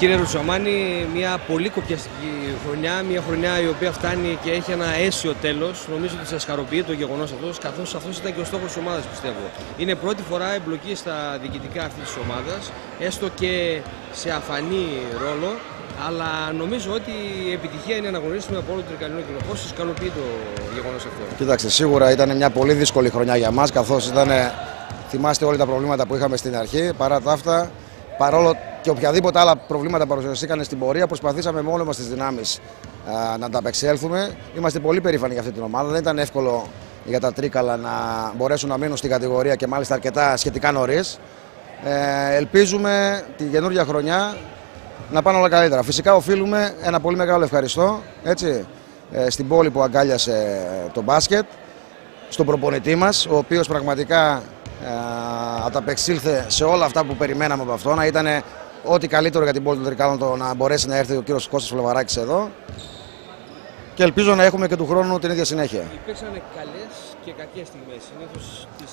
Κύριε Ρουσομάνη, μια πολύ κοπιαστική χρονιά, μια χρονιά η οποία φτάνει και έχει ένα αίσιο τέλος. Νομίζω ότι σας χαροποιεί το γεγονός αυτό, καθώς αυτός ήταν και ο στόχος της ομάδας, πιστεύω. Είναι πρώτη φορά εμπλοκή στα διοικητικά αυτής της ομάδας, έστω και σε αφανή ρόλο, αλλά νομίζω ότι η επιτυχία είναι να γνωρίσουμε από όλο το τρικαλινό κοινό. Πώς σας ικανοποιεί το γεγονός αυτό? Κοιτάξτε, σίγουρα ήταν μια πολύ δύσκολη χρονιά για μας, καθώς θυμάστε όλα τα προβλήματα που είχαμε στην αρχή. Παρά τα αυτά, παρόλο και οποιαδήποτε άλλα προβλήματα παρουσιαστήκαν στην πορεία, προσπαθήσαμε με όλες μας τις δυνάμεις να ανταπεξέλθουμε. Είμαστε πολύ περήφανοι για αυτή την ομάδα. Δεν ήταν εύκολο για τα Τρίκαλα να μπορέσουν να μείνουν στην κατηγορία και μάλιστα αρκετά σχετικά νωρίς. Ελπίζουμε τη καινούργια χρονιά να πάνε όλα καλύτερα. Φυσικά οφείλουμε ένα πολύ μεγάλο ευχαριστώ στην πόλη που αγκάλιασε το μπάσκετ, στον προπονητή μας, ο οποίος πραγματικά ανταπεξήλθε σε όλα αυτά που περιμέναμε από αυτό. Να ήταν ό,τι καλύτερο για την πόλη των Τρικάλων το να μπορέσει να έρθει ο κύριος Κώστας Φλεβαράκης εδώ. Και ελπίζω να έχουμε και του χρόνου την ίδια συνέχεια. Υπήρξαν καλές και κακές στιγμές. Συνήθως τις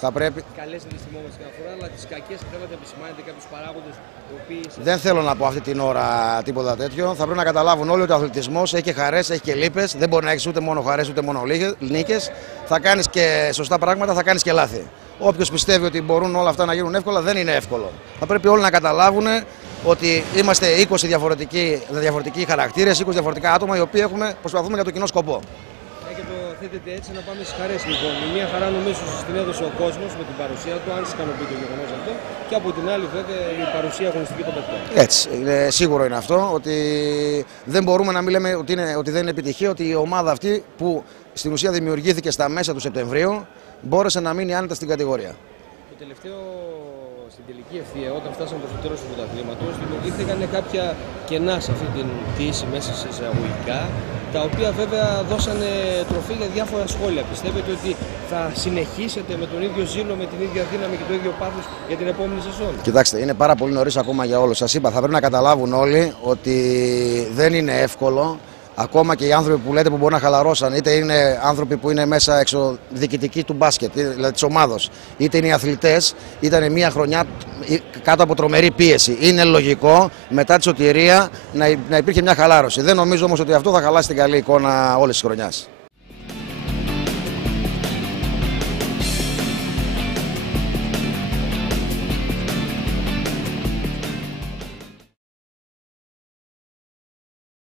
καλές δεν τις θυμόμαστε κάθε φορά, αλλά τις κακές θέλετε να επισημάνετε κάποιους παράγοντες οι οποίοι... Δεν θέλω να πω αυτή την ώρα τίποτα τέτοιο. Θα πρέπει να καταλάβουν όλοι ότι ο αθλητισμός έχει και χαρές, έχει και λύπες. Δεν μπορεί να έχεις ούτε μόνο χαρές ούτε μόνο νίκες. Θα κάνεις και σωστά πράγματα, θα κάνεις και λάθη. Όποιος πιστεύει ότι μπορούν όλα αυτά να γίνουν εύκολα, δεν είναι εύκολο. Θα πρέπει όλοι να καταλάβουν ότι είμαστε 20 διαφορετικοί χαρακτήρες, 20 διαφορετικά άτομα οι οποίοι προσπαθούμε για το κοινό σκοπό. Και το θέτετε έτσι, να πάμε στις χαρές λοιπόν. Μια χαρά νομίζω την έδωσε ο κόσμος με την παρουσία του, αν σας ικανοποιεί το γεγονός αυτό. Και από την άλλη, βέβαια, η παρουσία αγωνιστική των παιδιών. Έτσι, σίγουρο είναι αυτό, ότι δεν μπορούμε να μην λέμε ότι δεν είναι επιτυχία, ότι η ομάδα αυτή που στην ουσία δημιουργήθηκε στα μέσα του Σεπτεμβρίου μπόρεσε να μείνει άνετα στην κατηγορία. Το τελευταίο, στην τελική ευθεία, όταν φτάσαμε προς το τέλος του πρωταθλήματος, δημιουργήθηκαν κάποια κενά σε αυτή την τύση μέσα σε εισαγωγικά, τα οποία βέβαια δώσανε τροφή για διάφορα σχόλια. Πιστεύετε ότι θα συνεχίσετε με τον ίδιο ζήλο, με την ίδια δύναμη και το ίδιο πάθος για την επόμενη σεζόν? Κοιτάξτε, είναι πάρα πολύ νωρίς ακόμα για όλους. Σας είπα, θα πρέπει να καταλάβουν όλοι ότι δεν είναι εύκολο. Ακόμα και οι άνθρωποι που λέτε που μπορεί να χαλαρώσαν, είτε είναι άνθρωποι που είναι μέσα εξωδιοικητικοί του μπάσκετ, δηλαδή της ομάδος, είτε είναι οι αθλητές, ήταν μια χρονιά κάτω από τρομερή πίεση. Είναι λογικό μετά τη σωτηρία να υπήρχε μια χαλάρωση. Δεν νομίζω όμως ότι αυτό θα χαλάσει την καλή εικόνα όλης της χρονιάς.